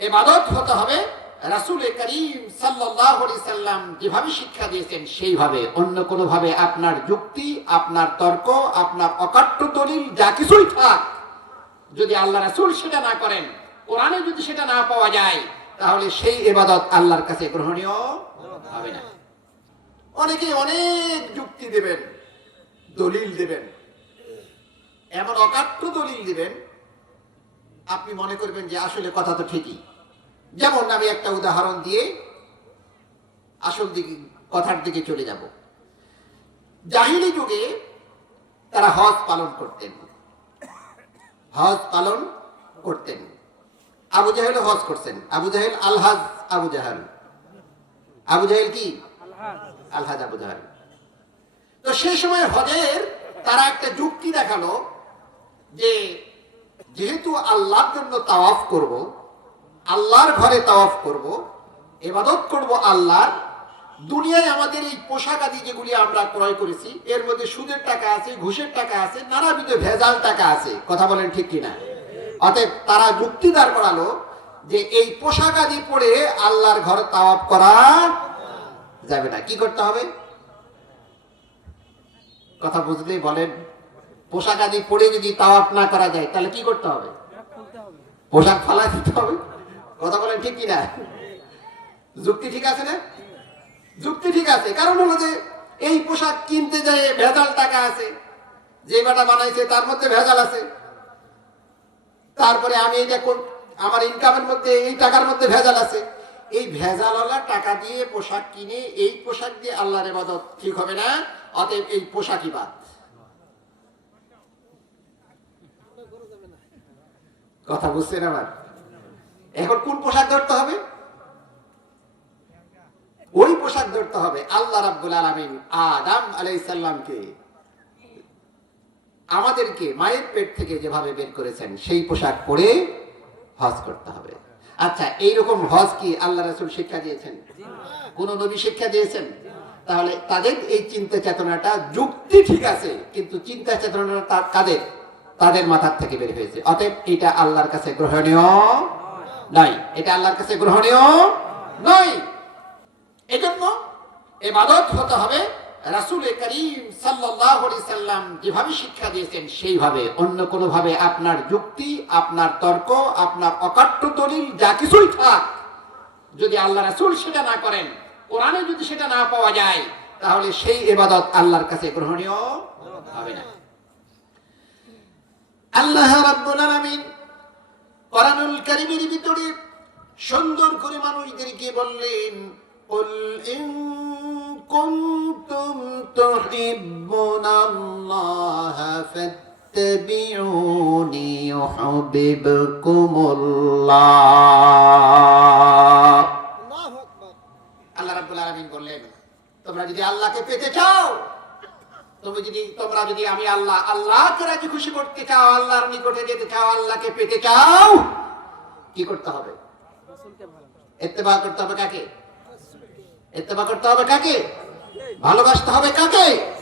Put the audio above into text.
এবাদত হতে হবে। রাসূল করিম আলাইহি সাল্লাম যেভাবে শিক্ষা দিয়েছেন, সেইভাবে। অন্য কোনো ভাবে আপনার যুক্তি, আপনার তর্ক, আপনার অকাট্য দলিল যা কিছুই থাক, যদি আল্লাহ রাসূল সেটা না করেন, কোরআনে যদি সেটা না পাওয়া যায়, তাহলে সেই এবাদত আল্লাহর কাছে গ্রহণীয় হবে না। অনেকে অনেক যুক্তি দেবেন, দলিল দেবেন, এমন অকাট্য দলিল দিবেন আপনি মনে করবেন যে আসলে কথা তো ঠিকই। যেমন আমি একটা উদাহরণ দিয়ে আসল দিকে, কথার দিকে চলে যাব। জাহিলি যুগে তারা হজ পালন করতেন। হজ পালন করতেন। আবু জাহেল হজ করছেন। আবু জাহেল আলহাজ আবু জাহাল। আবু জাহেল কি? আলহাজ আবু জাহাল। তো সেই সময় হজের তারা একটা যুক্তি দেখাল যে যেহেতু আল্লাহর জন্য তাওয়াফ করব, আল্লাহর ঘরে তাওয়াফ করব এবাদত করব আল্লাহর, দুনিয়ায় আমাদের এই পোশাক আদি যেগুলি আমরা ক্রয় করেছি, এর মধ্যে সুদের টাকা আছে, ঘুষের টাকা আছে, নানাবিধ ভেজাল টাকা আছে। কথা বলেন ঠিক কিনা? অতএব তারা যুক্তি দাঁড় করালো যে এই পোশাক আদি পরে আল্লাহর ঘরে তাওয়াফ করা যাবে না। কি করতে হবে? কথা বুঝলেই বলেন। পোশাক আদি পরে যদি তাওয়াফ না করা যায়, তাহলে কি করতে হবে? পোশাক ফালা দিতে হবে। কথা বলেন ঠিক কিনা? যুক্তি ঠিক আছে না? যুক্তি ঠিক আছে। কারণ হলো যে, এই পোশাক কিনতে যায় ভেজাল টাকা আছে, যে বেটা বানাইছে তার মধ্যে ভেজাল আছে। তারপরে আমি এটা কোন- আমার ইনকামের মধ্যে, এই টাকার মধ্যে ভেজাল আছে। এই ভেজালওয়ালা টাকা দিয়ে পোশাক কিনে, এই পোশাক দিয়ে আল্লাহর ইবাদত ঠিক হবে না? অতএব এই পোশাকই বাদ। কথা বুঝছেন আমার? এখন কোন পোশাক ধরতে হবে? ওই পোশাক ধরতে হবে আল্লাহ রাব্বুল আলামিন আদম আলাইসাল্লামকে আমাদেরকে মায়ের পেট থেকে যেভাবে বের করেছেন, সেই পোশাক পরে হজ করতে হবে। আচ্ছা এইরকম হজ কি আল্লাহ রাসুল শিক্ষা দিয়েছেন? কোন নবী শিক্ষা দিয়েছেন? তাহলে তাদের এই চিন্তা চেতনাটা যুক্তি ঠিক আছে, কিন্তু চিন্তা চেতনাটা কাদের তাদের মাথার থেকে বের হয়েছে। অতএব এটা আল্লাহর কাছে গ্রহণীয় নয়। এটা আল্লাহর কাছে গ্রহণীয় নয়। এজন্য এবাদত হতে হবে রাসূল করিম সাল্লাম যেভাবে শিক্ষা দিয়েছেন, সেইভাবে। অন্য কোনো ভাবে আপনার যুক্তি, আপনার তর্ক, আপনার অকাট্য দলিল যা কিছুই থাক, যদি আল্লাহ রাসূল সেটা না করেন, কোরআনে যদি সেটা না পাওয়া যায়, তাহলে সেই এবাদত আল্লাহর কাছে গ্রহণীয় হবে না। আল্লাহ রাব্বুল আলামিন কোরআনুল কারীমের ভিতরে সুন্দর করে মানুষদেরকে বললেন قل إن كنتم تحبون الله فاتبعوني يحببكم الله আল্লাহ রাব্বুল আলামিন বললেন তোমরা যদি আল্লাহকে পেতে চাও তুমি যদি, তোমরা যদি আমি আল্লাহ, আল্লাহকে রাজি খুশি করতে চাও, আল্লাহর নিকটে যেতে চাও, আল্লাহকে পেতে চাও, কি করতে হবে? এত্তেবা করতে হবে কাকে? এত্তেবা করতে হবে কাকে? ভালোবাসতে হবে কাকে?